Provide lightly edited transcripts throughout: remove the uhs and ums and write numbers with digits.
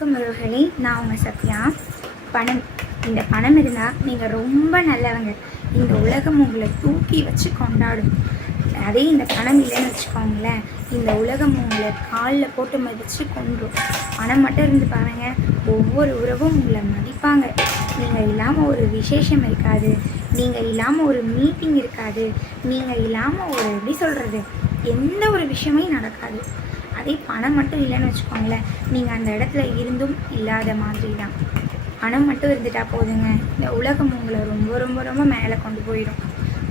வணக்கம் உறவுகளே, நான் உங்கள் சத்யா. பணம், இந்த பணம் இருந்தால் நீங்கள் ரொம்ப நல்லவங்க. இந்த உலகம் உங்களை தூக்கி வச்சு கொண்டாடும். அதே இந்த பணம் இல்லைன்னு வச்சுக்கோங்களேன், இந்த உலகம் உங்களை காலில் போட்டு மதித்து கொன்றும். பணம் மட்டும் இருந்து பாருங்கள், ஒவ்வொரு உறவும் உங்களை மதிப்பாங்க. நீங்கள் இல்லாமல் ஒரு விசேஷம் இருக்காது, நீங்கள் இல்லாமல் ஒரு மீட்டிங் இருக்காது, நீங்கள் இல்லாமல் ஒரு எப்படி சொல்கிறது, எந்த ஒரு விஷயமே நடக்காது. அதே பணம் மட்டும் இல்லைன்னு வச்சுக்கோங்களேன், நீங்கள் அந்த இடத்துல இருந்தும் இல்லாத மாதிரி தான். பணம் மட்டும் இருந்துட்டால் போதுங்க, இந்த உலகம் உங்களை ரொம்ப ரொம்ப ரொம்ப மேலே கொண்டு போயிடும்.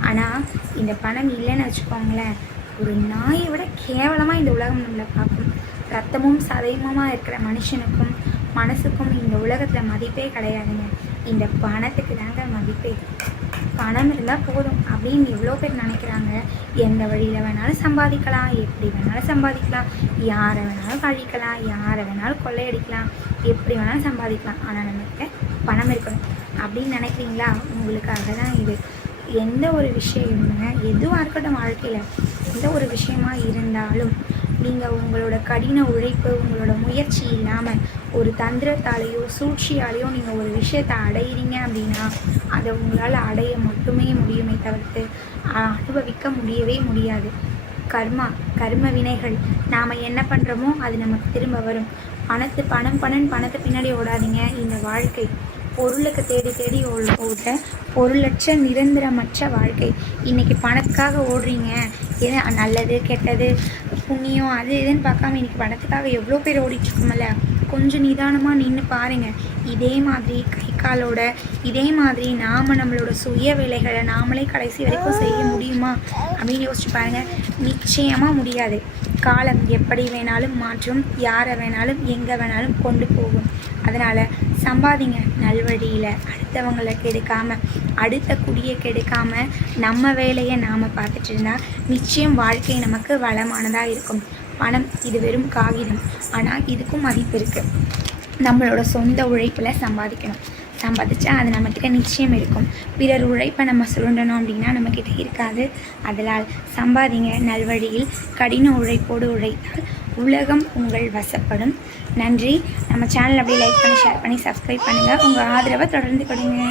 ஆனால் இந்த பணம் இல்லைன்னு வச்சுக்கோங்களேன், ஒரு நாயை விட கேவலமாக இந்த உலகம் நம்மளை பார்க்கும். ரத்தமும் சதையமுமாக இருக்கிற மனுஷனுக்கும் மனசுக்கும் இந்த உலகத்தில் மதிப்பே கிடையாதுங்க. இந்த பணத்துக்கு தாங்க மதிப்பே. பணம் இருந்தால் போதும் அப்படின்னு எவ்வளோ பேர் நினைக்கிறாங்க. எந்த வழியில் வேணாலும் சம்பாதிக்கலாம், எப்படி வேணாலும் சம்பாதிக்கலாம், யாரை வேணாலும் கழிக்கலாம், யாரை வேணாலும் கொள்ளையடிக்கலாம், எப்படி வேணாலும் சம்பாதிக்கலாம். ஆனால் நம்மகிட்ட பணம் இருக்கணும் அப்படின்னு நினைக்கிறீங்களா? உங்களுக்காக தான் இது. எந்த ஒரு விஷயமுங்க, எதுவாக இருக்கட்டும், வாழ்க்கையில் எந்த ஒரு விஷயமா இருந்தாலும் நீங்கள் உங்களோட கடின உழைப்பு, உங்களோட முயற்சி இல்லாமல் ஒரு தந்திரத்தாலேயோ சூழ்ச்சியாலேயோ நீங்கள் ஒரு விஷயத்தை அடையிறீங்க அப்படின்னா அதை உங்களால் அடைய மட்டுமே முடியுமே தவிர்த்து அனுபவிக்க முடியவே முடியாது. கர்ம வினைகள். நாம் என்ன பண்ணுறோமோ அது நமக்கு திரும்ப வரும். பணத்தை பின்னாடி ஓடாதீங்க. இந்த வாழ்க்கை பொருளுக்கு தேடி தேடி ஓடுற பொருளற்ற நிரந்தரமற்ற வாழ்க்கை. இன்றைக்கி பணத்துக்காக ஓடுறீங்க, எது நல்லது கெட்டது புண்ணியம் அது இதுன்னு பார்க்காம இன்றைக்கி பணத்துக்காக எவ்வளோ பேர் ஓடிட்டுருக்கோம்ல. கொஞ்சம் நிதானமாக நின்று பாருங்கள். இதே மாதிரி கை காலோட இதே மாதிரி நாம் நம்மளோட சுய வேலைகளை நாமளே கடைசி வரைக்கும் செய்ய முடியுமா அப்படின்னு யோசிச்சு பாருங்கள். நிச்சயமாக முடியாது. காலம் எப்படி வேணாலும் மாற்றும், யாரை வேணாலும் எங்கே வேணாலும் கொண்டு போகும். அதனால் சம்பாதிங்க நல்வழியில், அடுத்தவங்களை கெடுக்காமல், அடுத்த குடியை கெடுக்காமல் நம்ம வேலையை நாம் பார்த்துட்டு இருந்தால் நிச்சயம் வாழ்க்கை நமக்கு வளமானதாக இருக்கும். பணம் இது வெறும் காகிதம், ஆனால் இதுக்கும் மதிப்பு இருக்குது. நம்மளோட சொந்த உழைப்பில் சம்பாதிக்கணும். சம்பாதிச்சா அது நம்மக்கிட்ட நிச்சயம் இருக்கும். பிறர் உழைப்பை நம்ம சுரண்டணும் அப்படின்னா நம்மக்கிட்ட இருக்காது. அதனால் சம்பாதிங்க நல்வழியில். கடின உழைப்போடு உழைத்தால் உலகம் உங்கள் வசப்படும். நன்றி. நம்ம சேனல் அப்படியே லைக் பண்ணி, ஷேர் பண்ணி, சப்ஸ்கிரைப் பண்ணுங்கள். உங்கள் ஆதரவை தொடர்ந்து கொடுங்க.